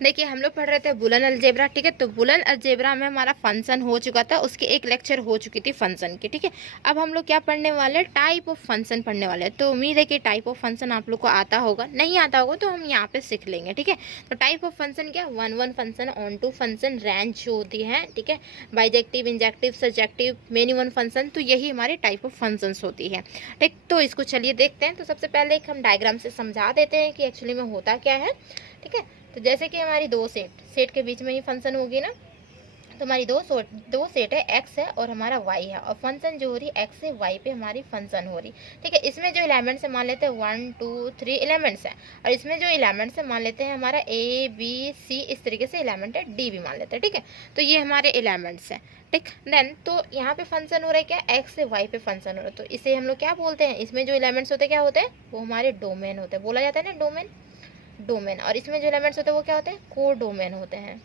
देखिए हम लोग पढ़ रहे थे बुलन अलजेब्रा, ठीक है। तो बुलन अलजेब्रा में हमारा फंक्शन हो चुका था, उसकी एक लेक्चर हो चुकी थी फंक्शन की, ठीक है। अब हम लोग क्या पढ़ने वाले हैं, टाइप ऑफ फंक्शन पढ़ने वाले हैं। तो उम्मीद है कि टाइप ऑफ फंक्शन आप लोग को आता होगा, नहीं आता होगा तो हम यहाँ पे सीख लेंगे, ठीक है। तो टाइप ऑफ फंक्शन क्या, one one function, onto function, range जो होती है, ठीक है, bijective, injective, subjective, many one function. तो यही हमारे टाइप ऑफ फंक्शन होती है, ठीक। तो इसको चलिए देखते हैं। तो सबसे पहले एक हम डायग्राम से समझा देते हैं कि एक्चुअली में होता क्या है, ठीक है। तो जैसे कि हमारी दो सेट के बीच में ही फंक्शन होगी ना, तो हमारी दो सेट है, एक्स है और हमारा वाई है, और फंक्शन जो हो रही एक्स से वाई पे हमारी फंक्शन हो रही, ठीक है। इसमें जो एलिमेंट्स है मान लेते हैं 1 2 3 एलिमेंट्स हैं, और इसमें जो एलिमेंट्स है मान लेते हैं हमारा ए बी सी, इस तरीके से एलिमेंट है, डी भी मान लेते हैं, ठीक है। तो ये हमारे एलिमेंट्स हैं, ठीक। देन तो यहाँ पे फंक्शन हो रहा है क्या, एक्स से वाई पे फंक्शन हो रहा है। तो इसे हम लोग क्या बोलते हैं, इसमें जो एलिमेंट्स होते हैं क्या होते हैं, वो हमारे डोमेन होते हैं, बोला जाता है ना डोमेन। और इसमें जो एलिमेंट्स होते हैं वो क्या होते हैं, कोडोमेन होते हैं,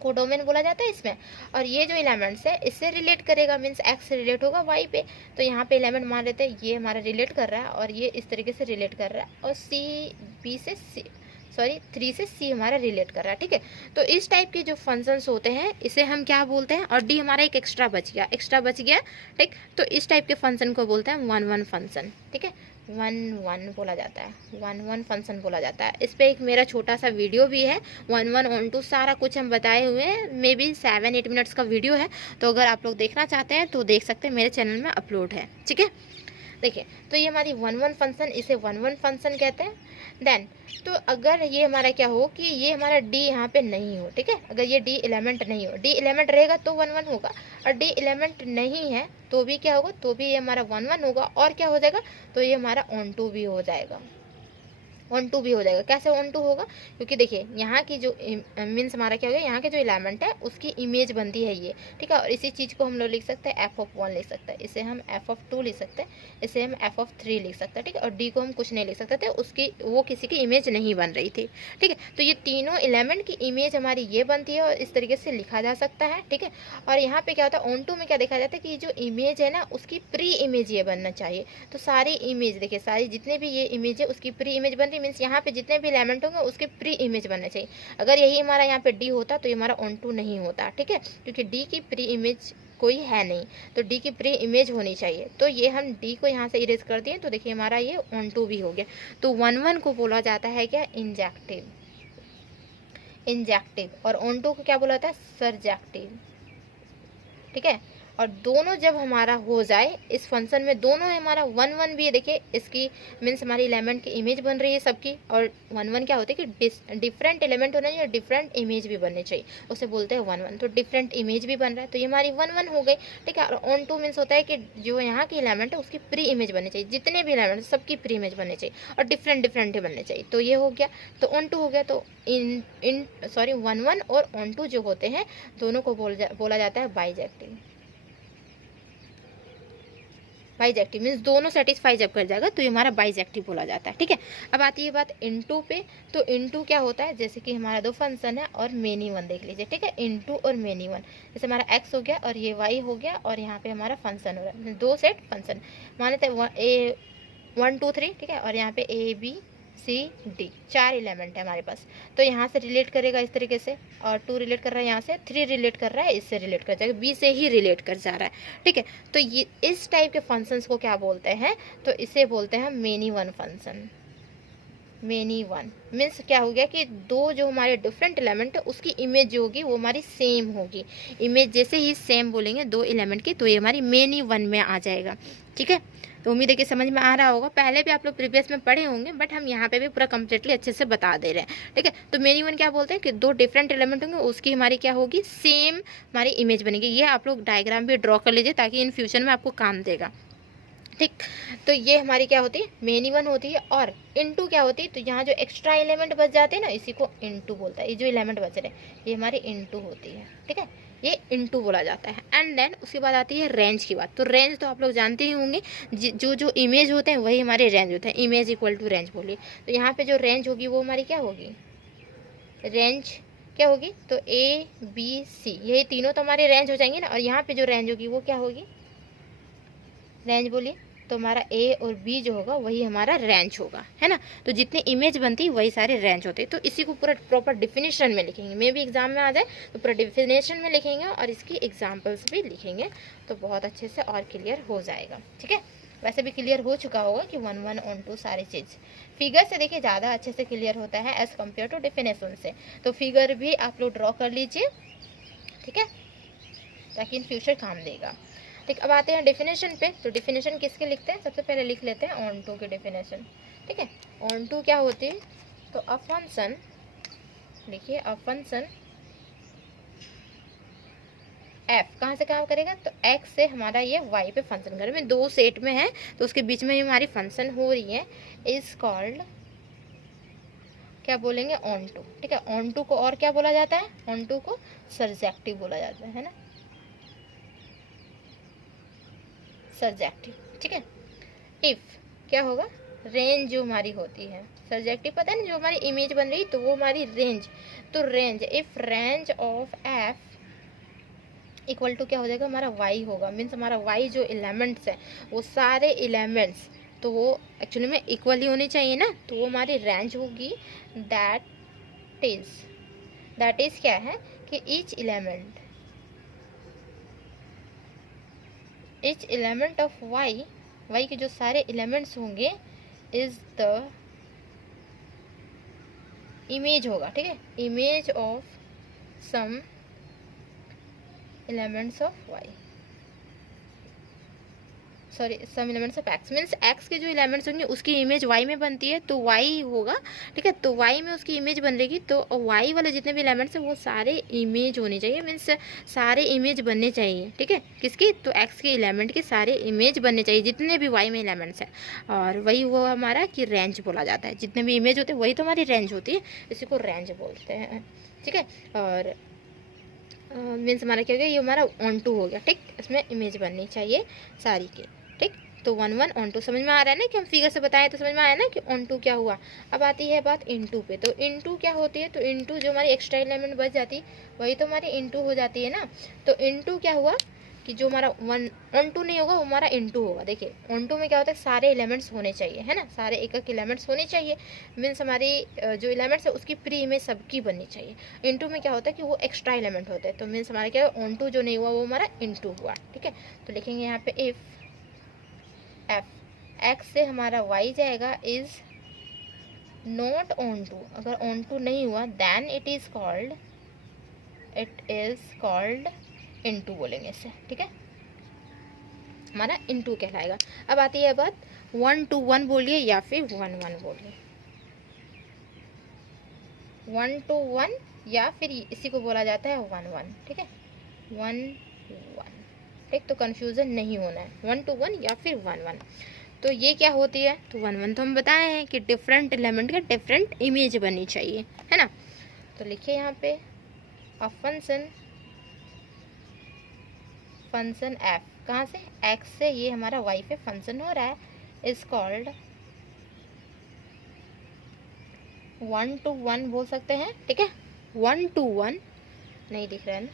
कोडोमेन बोला जाता है इसमें। और ये जो एलिमेंट्स है इससे रिलेट करेगा, मीन्स एक्स से रिलेट होगा वाई पे। तो यहाँ पे एलिमेंट मान लेते हैं ये हमारा रिलेट कर रहा है, और ये इस तरीके से रिलेट कर रहा है, और सी बी से सी, सॉरी 3 से सी हमारा रिलेट कर रहा है, ठीक है। तो इस टाइप के जो फंक्शंस होते हैं इसे हम क्या बोलते हैं, और डी हमारा एक एक्स्ट्रा बच गया, ठीक। तो इस टाइप के फंक्शन को बोलते हैं वन वन फंक्शन, ठीक है। वन वन बोला जाता है, वन वन फंक्शन बोला जाता है। इस पर एक मेरा छोटा सा वीडियो भी है, वन वन ऑन टू सारा कुछ हम बताए हुए हैं, मे बी 7-8 मिनट्स का वीडियो है। तो अगर आप लोग देखना चाहते हैं तो देख सकते हैं, मेरे चैनल में अपलोड है, ठीक है। देखिए तो ये हमारी वन वन फंक्शन, इसे वन वन फंक्शन कहते हैं। देन तो अगर ये हमारा क्या हो कि ये हमारा डी यहाँ पे नहीं हो, ठीक है, अगर ये डी एलिमेंट नहीं हो, डी एलिमेंट रहेगा तो वन वन होगा, और डी एलिमेंट नहीं है तो भी क्या होगा, तो भी ये हमारा वन वन होगा, और क्या हो जाएगा, तो ये हमारा ऑन टू भी हो जाएगा, ऑन टू भी हो जाएगा। कैसे ऑन टू होगा, क्योंकि देखिए यहाँ की जो मीन्स हमारा क्या हो गया, यहाँ के जो एलिमेंट है उसकी इमेज बनती है ये, ठीक है। और इसी चीज़ को हम लोग लिख सकते हैं f(1) लिख सकते हैं, इसे हम f(2) लिख सकते हैं, इसे हम f(3) लिख सकते हैं, ठीक है। और d को हम कुछ नहीं लिख सकते थे, उसकी वो किसी की इमेज नहीं बन रही थी, ठीक है। तो ये तीनों एलिमेंट की इमेज हमारी ये बनती है, और इस तरीके से लिखा जा सकता है, ठीक है। और यहाँ पे क्या होता है, ऑन टू में क्या देखा जाता है कि जो इमेज है ना उसकी प्री इमेज ये बनना चाहिए। तो सारी इमेज देखिए, सारी जितने भी ये इमेज है उसकी प्री इमेज बन रही, मीन्स यहाँ पे जितने भी एलिमेंट होंगे उसके प्री इमेज बनना चाहिए। अगर यही हमारा यहाँ पे डी होता तो ये हमारा ऑन टू नहीं होता, ठीक है, क्योंकि डी की प्री इमेज कोई है नहीं, तो डी की प्री इमेज होनी चाहिए। तो ये हम डी को यहाँ से इरेज कर दिए, तो देखिए हमारा ये ऑन टू भी हो गया। तो वन वन को बोला जाता है क्या, इंजेक्टिव, और ऑन टू को क्या बोला जाता है, सरजेक्टिव, ठीक है। और दोनों जब हमारा हो जाए इस फंक्शन में, दोनों है हमारा वन वन भी है, देखिए इसकी मीन्स हमारी एलिमेंट की इमेज बन रही है सबकी, और वन वन क्या होता है कि डिफरेंट एलिमेंट होना चाहिए, डिफरेंट इमेज भी बननी चाहिए, उसे बोलते हैं वन वन। तो डिफरेंट इमेज भी बन रहा है, तो ये हमारी वन वन हो गई, ठीक है। और ऑन टू मीन्स होता है कि जो यहाँ की एलिमेंट है उसकी प्री इमेज बननी चाहिए, जितने भी एलिमेंट सबकी प्री इमेज बननी चाहिए, और डिफरेंट डिफरेंट ही बनने चाहिए। तो ये हो गया, तो ऑन टू हो गया। तो वन वन और ऑन टू जो होते हैं दोनों को बोला जाता है बाइजेक्टिव। बाइजेक्टिव मीन्स दोनों सेटिस्फाई जब कर जाएगा तो ये हमारा बाइजेक्टिव बोला जाता है, ठीक है। अब आती है बात इनटू पे। तो इनटू क्या होता है, जैसे कि हमारा दो फंक्शन है और मेनी वन देख लीजिए, ठीक है, इनटू और मेनी वन। जैसे हमारा एक्स हो गया और ये वाई हो गया, और यहाँ पे हमारा फंक्शन हो रहा है, दो सेट फंक्शन मान लेते हैं, ए 1 2 3, ठीक है, और यहाँ पे A B C D 4 element है हमारे पास। तो यहाँ से रिलेट करेगा इस तरीके से, और 2 रिलेट कर रहा है, यहाँ से 3 रिलेट कर रहा है, इससे रिलेट कर जाएगा, बी से ही रिलेट कर जा रहा है, ठीक है। तो ये इस टाइप के फंक्शंस को क्या बोलते हैं, तो इसे बोलते हैं many one function. Many one means क्या हो गया कि दो जो हमारे डिफरेंट एलिमेंट है उसकी इमेज जो होगी वो हमारी सेम होगी। इमेज जैसे ही सेम बोलेंगे दो एलिमेंट की, तो ये हमारी मेनी वन में आ जाएगा, ठीक है। तो उम्मीद है कि समझ में आ रहा होगा, पहले भी आप लोग प्रीवियस में पढ़े होंगे, बट हम यहाँ पे भी पूरा कम्प्लीटली अच्छे से बता दे रहे हैं, ठीक है। तो मेनी वन क्या बोलते हैं कि दो डिफरेंट एलिमेंट होंगे, उसकी हमारी क्या होगी, सेम हमारी इमेज बनेगी। ये आप लोग डायग्राम भी ड्रॉ कर लीजिए ताकि इन फ्यूचर में आपको काम देगा, ठीक। तो ये हमारी क्या होती है, मेनी वन होती है। और इनटू क्या होती है, तो यहाँ जो एक्स्ट्रा एलिमेंट बच जाते हैं ना, इसी को इनटू बोलता है। ये जो एलिमेंट बच रहे हैं ये हमारी इनटू होती है, ठीक है, ये इनटू बोला जाता है। एंड देन उसके बाद आती है रेंज की बात। तो रेंज तो आप लोग जानते ही होंगे, जो जो इमेज होते हैं वही हमारे रेंज होते हैं, इमेज इक्वल टू रेंज बोलिए। तो यहाँ पे जो रेंज होगी वो हमारी क्या होगी, रेंज क्या होगी, तो ए बी सी, यही तीनों तो हमारे रेंज हो जाएंगे ना। और यहाँ पे जो रेंज होगी वो क्या होगी, रेंज बोलिए, तो हमारा ए और बी जो होगा वही हमारा रेंज होगा, है ना। तो जितनी इमेज बनती है वही सारे रेंज होते हैं। तो इसी को पूरा प्रॉपर डिफिनेशन में लिखेंगे, मे भी एग्जाम में आ जाए तो पूरा डिफिनेशन में लिखेंगे और इसकी एग्जाम्पल्स भी लिखेंगे, तो बहुत अच्छे से और क्लियर हो जाएगा, ठीक है। वैसे भी क्लियर हो चुका होगा कि 1 1 ऑन 2 सारी चीज़ फिगर से देखिए ज़्यादा अच्छे से क्लियर होता है एज़ कम्पेयर टू डिफिनेशन से। तो फिगर भी आप लोग ड्रॉ कर लीजिए, ठीक है, ताकि इन फ्यूचर काम देगा। ठीक, अब आते हैं डेफिनेशन पे। तो डेफिनेशन किसके लिखते हैं, सबसे पहले लिख लेते हैं ऑन टू की डेफिनेशन, ठीक है। ऑन टू क्या होती है, तो अ फंक्शन, देखिए अ फंक्शन एफ कहाँ से काम करेगा, तो एक्स से हमारा ये वाई पे फंक्शन करे, में दो सेट में है तो उसके बीच में हमारी फंक्शन हो रही है, इज कॉल्ड, क्या बोलेंगे, ऑन टू, ठीक है। ऑन टू को और क्या बोला जाता है, ऑन टू को सर्जेक्टिव बोला जाता है ना, सर्जेक्टिव, ठीक है। इफ क्या होगा, रेंज जो हमारी होती है, सर्जेक्टिव पता है ना, जो हमारी इमेज बन रही तो वो हमारी रेंज, तो range, if range of f equal to क्या हो जाएगा, हमारा वाई होगा, मीन्स हमारा वाई जो एलिमेंट्स है वो सारे एलिमेंट्स तो वो एक्चुअली में इक्वल ही होनी चाहिए ना, तो वो हमारी रेंज होगी। दैट इज क्या है कि each element of y, y के जो सारे एलिमेंट्स होंगे इज द इमेज होगा, ठीक है, image of some elements of y, sorry some elements of x, means x के जो एलिमेंट्स होंगे उसकी इमेज वाई में बनती है तो वाई होगा, ठीक है। तो वाई में उसकी इमेज बन रहेगी, तो वाई वाले जितने भी एलिमेंट्स हैं वो सारे इमेज होने चाहिए, मीन्स सारे इमेज बनने चाहिए, ठीक है, किसकी, तो एक्स के एलिमेंट के सारे इमेज बनने चाहिए जितने भी वाई में एलिमेंट्स हैं, और वही वो हमारा कि रेंज बोला जाता है, जितने भी इमेज होते हैं वही तो हमारी रेंज होती है, इसी को रेंज बोलते हैं, ठीक है। और मीन्स हमारा क्या हो गया, ये हमारा ऑन टू हो गया, ठीक, इसमें इमेज बननी चाहिए सारी की, ठीक। तो 1 1 ऑन टू समझ में आ रहा है ना, कि हम फिगर से बताएं तो समझ में आया ना कि ऑन टू क्या हुआ। अब आती है बात इनटू पे, तो इनटू क्या होती है, तो इनटू जो हमारी एक्स्ट्रा एलिमेंट बच जाती वही तो हमारी इनटू हो जाती है ना। तो इनटू क्या हुआ कि जो हमारा ऑन टू नहीं होगा वो हमारा इनटू होगा। देखिए ऑन टू में क्या होता है, सारे एलिमेंट्स होने चाहिए, है ना, सारे एक एक एलिमेंट्स होने चाहिए, मीन्स हमारी जो एलिमेंट्स है उसकी प्री इमेज सबकी बननी चाहिए। इनटू में क्या होता है कि वो एक्स्ट्रा एलिमेंट होते हैं, तो मीन्स हमारा क्या है, ऑन टू जो नहीं हुआ वो हमारा इनटू हुआ, ठीक है। तो लिखेंगे यहाँ पे इफ एफ एक्स से हमारा वाई जाएगा इज नॉट ऑन टू, अगर ऑन टू नहीं हुआ then it is called into बोलेंगे इसे, ठीक है, हमारा इनटू कहलाएगा। अब आती है बात 1 2 1 बोलिए या फिर 1 1 बोलिए, 1 2 1 या फिर इसी को बोला जाता है 1 1, ठीक है, 1 1, ठीक। तो कंफ्यूजन नहीं होना है, 1 2 1 या फिर 1 1। तो ये क्या होती है, तो 1 1 तो हम बताए हैं कि डिफरेंट एलिमेंट का डिफरेंट इमेज बननी चाहिए, है ना। तो लिखिए यहाँ पे अ फंक्शन एफ, कहाँ से, एक्स से, ये हमारा वाई पे फंक्शन हो रहा है, इज कॉल्ड 1 2 1 बोल सकते हैं, ठीक है, 1 2 1 नहीं दिख रहा है ना,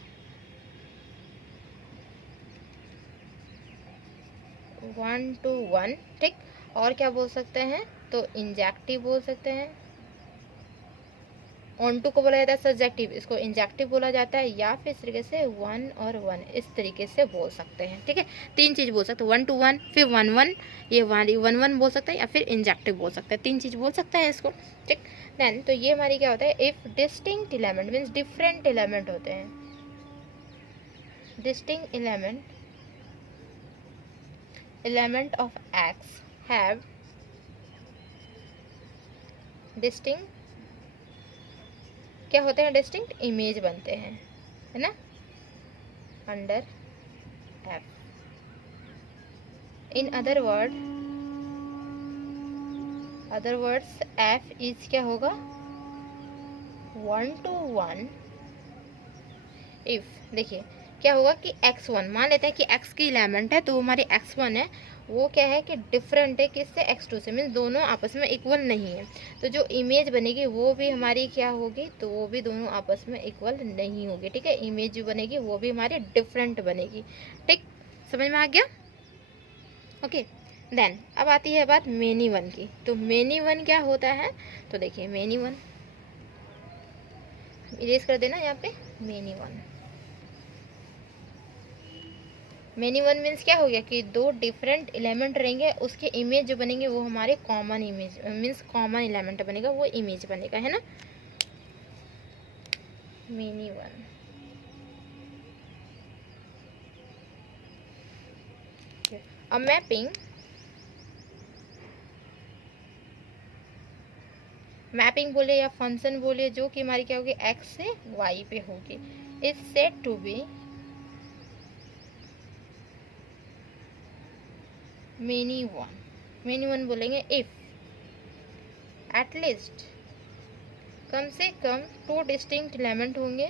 1 2 1, ठीक। और क्या बोल सकते हैं, तो इंजेक्टिव बोल सकते हैं, ऑन टू को बोला जाता है सब्जेक्टिव, इसको इंजेक्टिव बोला जाता है, या फिर इस तरीके से 1 और 1 इस तरीके से बोल सकते हैं, ठीक है। तीन चीज़ बोल सकते हैं, 1 2 1 फिर 1 1, ये 1 1 बोल सकते हैं या फिर इंजेक्टिव बोल सकते हैं, तीन चीज़ बोल सकते हैं इसको, ठीक। देन तो ये हमारी क्या होता है, if distinct element means different element होते हैं, distinct element of x have distinct क्या होते हैं, डिस्टिंक्ट इमेज बनते हैं, है ना, under F. In other words F is क्या होगा, 1 2 1 इफ, देखिए क्या होगा कि x1 मान लेते हैं कि x की एलिमेंट है, तो वो हमारी x1 है, वो क्या है कि डिफरेंट है किससे, x2 से, मीन्स दोनों आपस में इक्वल नहीं है, तो जो इमेज बनेगी वो भी हमारी क्या होगी, तो वो भी दोनों आपस में इक्वल नहीं होगी, ठीक है। इमेज जो बनेगी वो भी हमारी डिफरेंट बनेगी, ठीक, समझ में आ गया, ओके। देन अब आती है बात मेनी वन की। तो मेनी वन क्या होता है, तो देखिए मेनी वन इरेज कर देना यहाँ पे। Many one, many one means क्या हो गया कि दो डिफरेंट एलिमेंट रहेंगे, उसके इमेज जो बनेंगे वो हमारे common image means common element बनेगा, वो इमेज बनेगा, है ना। मेनी वन, अब मैपिंग, मैपिंग बोले या फंक्शन बोले जो कि हमारी क्या होगी एक्स से वाई पे होगी, is said to be many one. Many one बोलेंगे इफ एटलीस्ट कम से कम टू डिस्टिंक्ट एलिमेंट होंगे,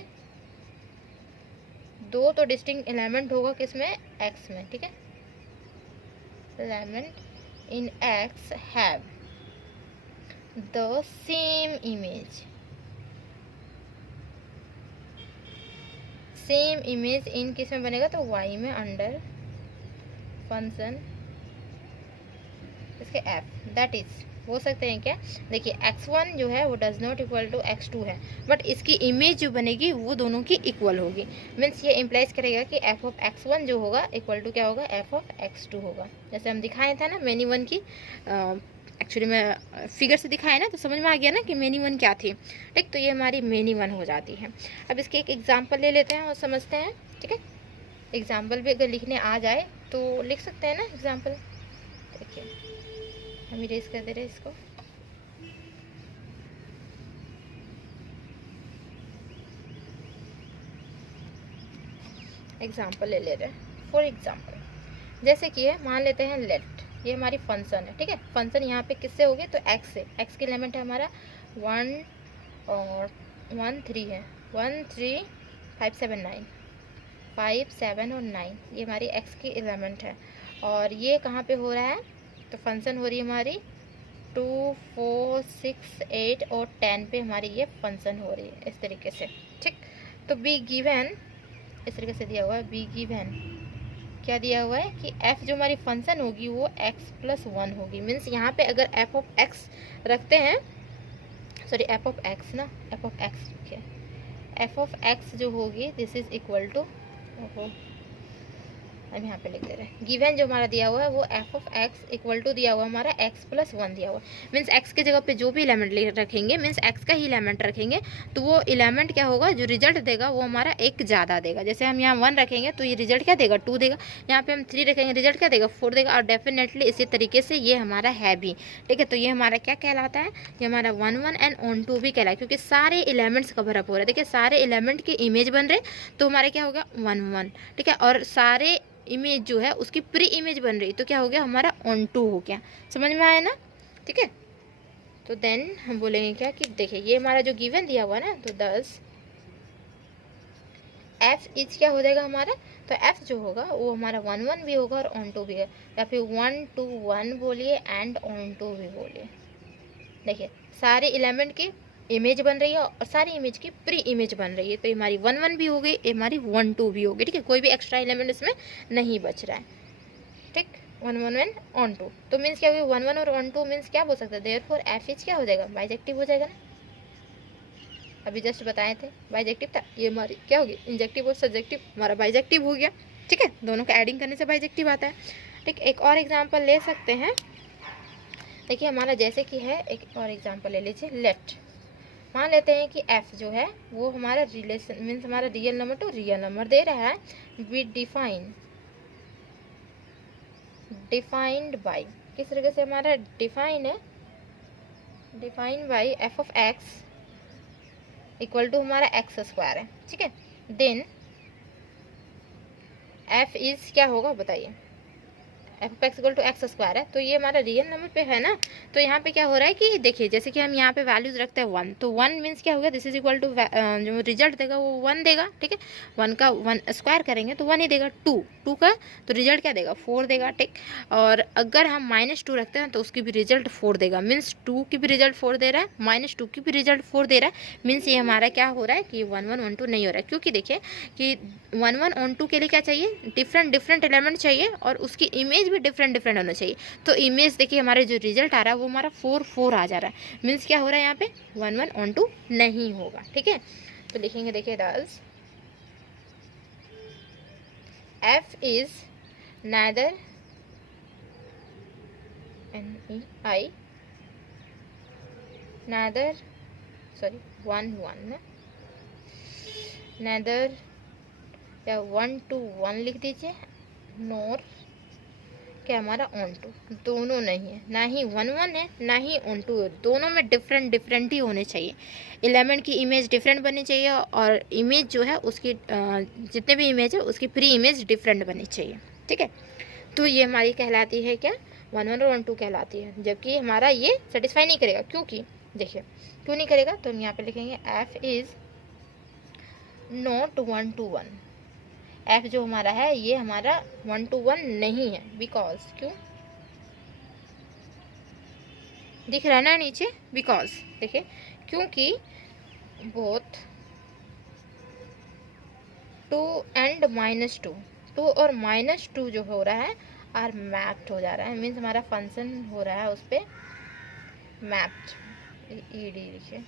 दो तो डिस्टिंक्ट एलिमेंट होगा किसमें, एक्स में, ठीक है। Element in x have the same image, same image in किस में बनेगा, तो वाई में, अंडर फंक्शन इसके एफ, दैट इज हो सकते हैं क्या, देखिए x1 जो है वो does not equal to x2 है, बट इसकी इमेज जो बनेगी वो दोनों की इक्वल होगी। मीन्स ये इम्प्लाइज करेगा कि f ऑफ x1 जो होगा इक्वल टू क्या होगा, f ऑफ x2 होगा। जैसे हम दिखाए थे ना मेनी वन की, एक्चुअली मैं फिगर से दिखाया ना, तो समझ में आ गया ना कि मेनी वन क्या थी, ठीक। तो ये हमारी मेनी वन हो जाती है। अब इसके एक एग्जाम्पल ले लेते हैं और समझते हैं, ठीक है। एग्जाम्पल भी अगर लिखने आ जाए तो लिख सकते हैं ना एग्जाम्पल। देखिए हम इरेज कर दे रहे हैं इसको। एग्जाम्पल ले रहे हैं, फॉर एग्जाम्पल जैसे कि है, मान लेते हैं लेट, ये हमारी फंक्शन है, ठीक है। फंक्शन यहाँ पे किससे होगी, तो एक्स से, एक्स के एलिमेंट है हमारा 1 और 1 3 है, 1 3 5 7 9, 5 7 और 9 ये हमारी एक्स की एलिमेंट है। और ये कहाँ पे हो रहा है, तो फंक्शन हो रही है हमारी 2 4 6 8 और 10 पे हमारी ये फंक्शन हो रही है इस तरीके से, ठीक। तो बी गिवन इस तरीके से दिया हुआ है, बी गिवन क्या दिया हुआ है कि f जो हमारी फंक्शन होगी वो x प्लस 1 होगी। मीन्स यहाँ पे अगर f ऑफ x रखते हैं, सॉरी f ऑफ x ना, f ऑफ x ठीक है, f ऑफ x जो होगी दिस इज इक्वल टू, हम यहाँ पे लिख दे रहे हैं, गिवन जो हमारा दिया हुआ है वो f of x equal to दिया हुआ हमारा x प्लस 1 दिया हुआ। मीन्स x के जगह पे जो भी एलिमेंट रखेंगे, मीन्स x का ही एलिमेंट रखेंगे, तो वो एलिमेंट क्या होगा, जो रिजल्ट देगा वो हमारा एक ज़्यादा देगा। जैसे हम यहाँ 1 रखेंगे तो ये रिजल्ट क्या देगा, 2 देगा। यहाँ पे हम 3 रखेंगे, रिजल्ट क्या देगा, 4 देगा। और डेफिनेटली इसी तरीके से ये हमारा है भी, ठीक है। तो ये हमारा क्या कहलाता है, ये हमारा 1 1 एंड ऑन 2 भी कहलाए, क्योंकि सारे एलिमेंट्स कवर अप हो रहे हैं। देखिए सारे एलिमेंट के इमेज बन रहे, तो हमारा क्या होगा 1 1, ठीक है। और सारे इमेज जो है उसकी प्री इमेज बन रही, तो क्या हो गया हमारा ऑन 2 हो गया। समझ में आया ना, ठीक है। तो देन हम बोलेंगे क्या कि देखिए ये हमारा जो गिवन दिया हुआ ना, तो 10 f इज क्या हो जाएगा हमारा, तो f जो होगा वो हमारा 1 1 भी होगा और ऑन 2 भी है, या फिर 1 2 1 बोलिए एंड ऑन 2 भी बोलिए। देखिए सारे एलिमेंट की इमेज बन रही है और सारी इमेज की प्री इमेज बन रही है, तो ये हमारी 1 1 भी हो गई, ये हमारी 1 2 भी हो गई, ठीक है। कोई भी एक्स्ट्रा एलिमेंट इसमें नहीं बच रहा है, ठीक। 1 1 1 ऑन 2, तो मीन्स क्या होगी 1 1 और ऑन 2 मीन्स क्या बोल सकते हैं, देयरफॉर एफ इज क्या हो जाएगा, बाइजेक्टिव हो जाएगा ना। अभी जस्ट बताए थे बाइजेक्टिव था, ये हमारी क्या होगी इंजेक्टिव और सब्जेक्टिव, हमारा बाइजेक्टिव हो गया, ठीक है। दोनों का एडिंग करने से बाइजेक्टिव आता है, ठीक। एक और एग्जाम्पल ले सकते हैं, देखिए हमारा जैसे कि है, एक और एग्जाम्पल ले लीजिए, लेट मान लेते हैं कि f जो है वो हमारा रिलेशन मीन्स हमारा real number to real number दे रहा है, वी डिफाइंड बाई, किस तरीके से हमारा डिफाइन है, define by f of x equal to हमारा x स्क्वायर है, ठीक है। देन f इज क्या होगा बताइए, f of x equal to x square है, तो ये हमारा रियल नंबर पे है ना। तो यहाँ पे क्या हो रहा है कि देखिए जैसे कि हम यहाँ पे वैल्यूज रखते हैं 1, तो 1 मीन्स क्या होगा, दिस इज इक्वल टू जो रिजल्ट देगा वो 1 देगा, ठीक है। 1 का 1 स्क्वायर करेंगे तो 1 ही देगा। 2 का तो रिजल्ट क्या देगा 4 देगा, ठीक। और अगर हम -2 रखते हैं तो उसकी भी रिजल्ट 4 देगा, मीन्स 2 की भी रिजल्ट 4 दे रहा है, -2 की भी रिजल्ट 4 दे रहा है। मीन्स ये हमारा क्या हो रहा है कि 1 1 1 2 नहीं हो रहा है, क्योंकि देखिए कि 1 1 ऑन 2 के लिए क्या चाहिए, डिफरेंट एलिमेंट चाहिए और उसकी इमेज इमेज भी डिफरेंट डिफरेंट होना चाहिए। तो इमेज देखिए हमारे जो रिजल्ट आ रहा है वो हमारा 4 4 आ जा रहा है, मीन्स क्या हो रहा है यहाँ पे 1 1 ऑन 2 नहीं होगा। ठीक है, तो लिखेंगे देखिए does f is neither NEI neither sorry 1 1 neither या 1 to 1 लिख दीजिए, नोर क्या हमारा ऑन टू, दोनों नहीं है, ना ही 1 1 है ना ही ऑन टू है, दोनों में डिफरेंट डिफरेंट ही होने चाहिए। एलिमेंट की इमेज डिफरेंट बननी चाहिए और इमेज जो है उसकी जितने भी इमेज है उसकी प्री इमेज डिफरेंट बननी चाहिए। ठीक है, तो ये हमारी कहलाती है क्या 1 1 और 1 2 कहलाती है, जबकि हमारा ये सेटिस्फाई नहीं करेगा। क्योंकि देखिए क्यों नहीं करेगा, तो हम यहाँ पे लिखेंगे f is not 1 to 1। f जो हमारा है ये हमारा 1 to 1 नहीं है, बिकॉज क्यों दिख रहा है ना नीचे, बिकॉज देखिए क्योंकि बोथ 2 एंड -2 2 और -2 जो हो रहा है आर मैप्ड हो जा रहा है, मीन्स हमारा फंक्शन हो रहा है उस पर मैप्ड, ई डी लिखिए,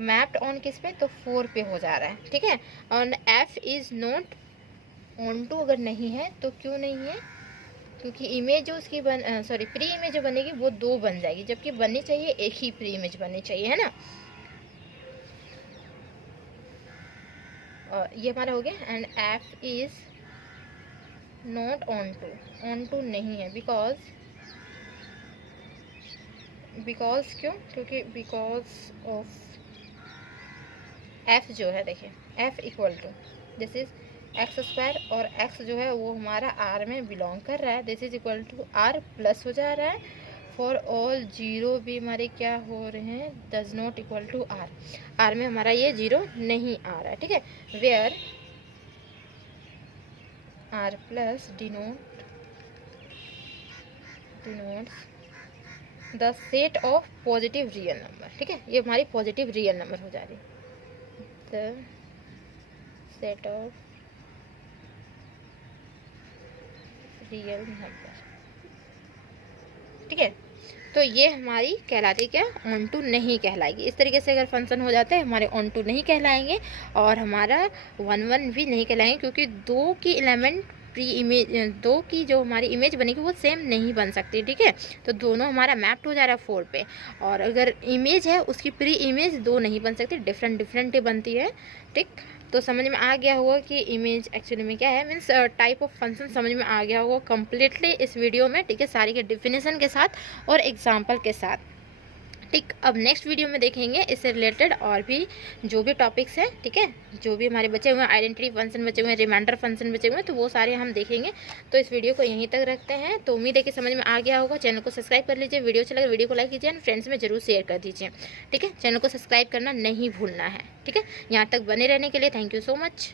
मैप्ड ऑन किस पे, तो 4 पे हो जा रहा है। ठीक है, और f is not onto अगर नहीं है तो क्यों नहीं है, क्योंकि इमेज जो उसकी प्री इमेज जो बनेगी वो 2 बन जाएगी, जबकि बननी चाहिए एक ही प्री इमेज बननी चाहिए, है ना। और ये हमारा हो गया, and f is not onto नहीं है, बिकॉज क्यों, क्योंकि बिकॉज ऑफ f जो है देखिए f equal to this is x² और x जो है वो हमारा r में बिलोंग कर रहा है, this is equal to r plus हो जा रहा है फॉर ऑल 0 भी हमारे क्या हो रहे हैं, does not equal to r में हमारा ये 0 नहीं आ रहा है। ठीक है, where r plus denotes the set of positive real number. ठीक है, ये हमारी पॉजिटिव रियल नंबर हो जा रही है, the set of real number. ठीक है, तो ये हमारी कहलाती क्या, ऑन टू नहीं कहलाएगी। इस तरीके से अगर फंक्शन हो जाते हैं हमारे ऑन टू नहीं कहलाएंगे और हमारा 1 1 भी नहीं कहलाएंगे, क्योंकि 2 की एलिमेंट प्री इमेज 2 की जो हमारी इमेज बनेगी वो सेम नहीं बन सकती। ठीक है, तो दोनों हमारा मैप्ड हो जा रहा है 4 पे, और अगर इमेज है उसकी प्री इमेज 2 नहीं बन सकती, डिफरेंट डिफरेंट ही बनती है। ठीक, तो समझ में आ गया होगा कि इमेज एक्चुअली में क्या है, मीन्स टाइप ऑफ फंक्शन समझ में आ गया होगा कम्प्लीटली इस वीडियो में। ठीक है, सारी के डिफिनेशन के साथ और एग्जाम्पल के साथ। ठीक, अब नेक्स्ट वीडियो में देखेंगे इससे रिलेटेड और भी जो भी टॉपिक्स हैं। ठीक है, जो भी हमारे बचे हुए हैं, आइडेंटिटी फंक्शन बचे हुए हैं, रिमाइंडर फंक्शन बचे हुए हैं, तो वो सारे हम देखेंगे। तो इस वीडियो को यहीं तक रखते हैं। तो उम्मीद है कि समझ में आ गया होगा। चैनल को सब्सक्राइब कर लीजिए, वीडियो अच्छा लगे वीडियो को लाइक कीजिए, फ्रेंड्स में जरूर शेयर कर दीजिए। ठीक है, चैनल को सब्सक्राइब करना नहीं भूलना है। ठीक है, यहाँ तक बने रहने के लिए थैंक यू सो मच।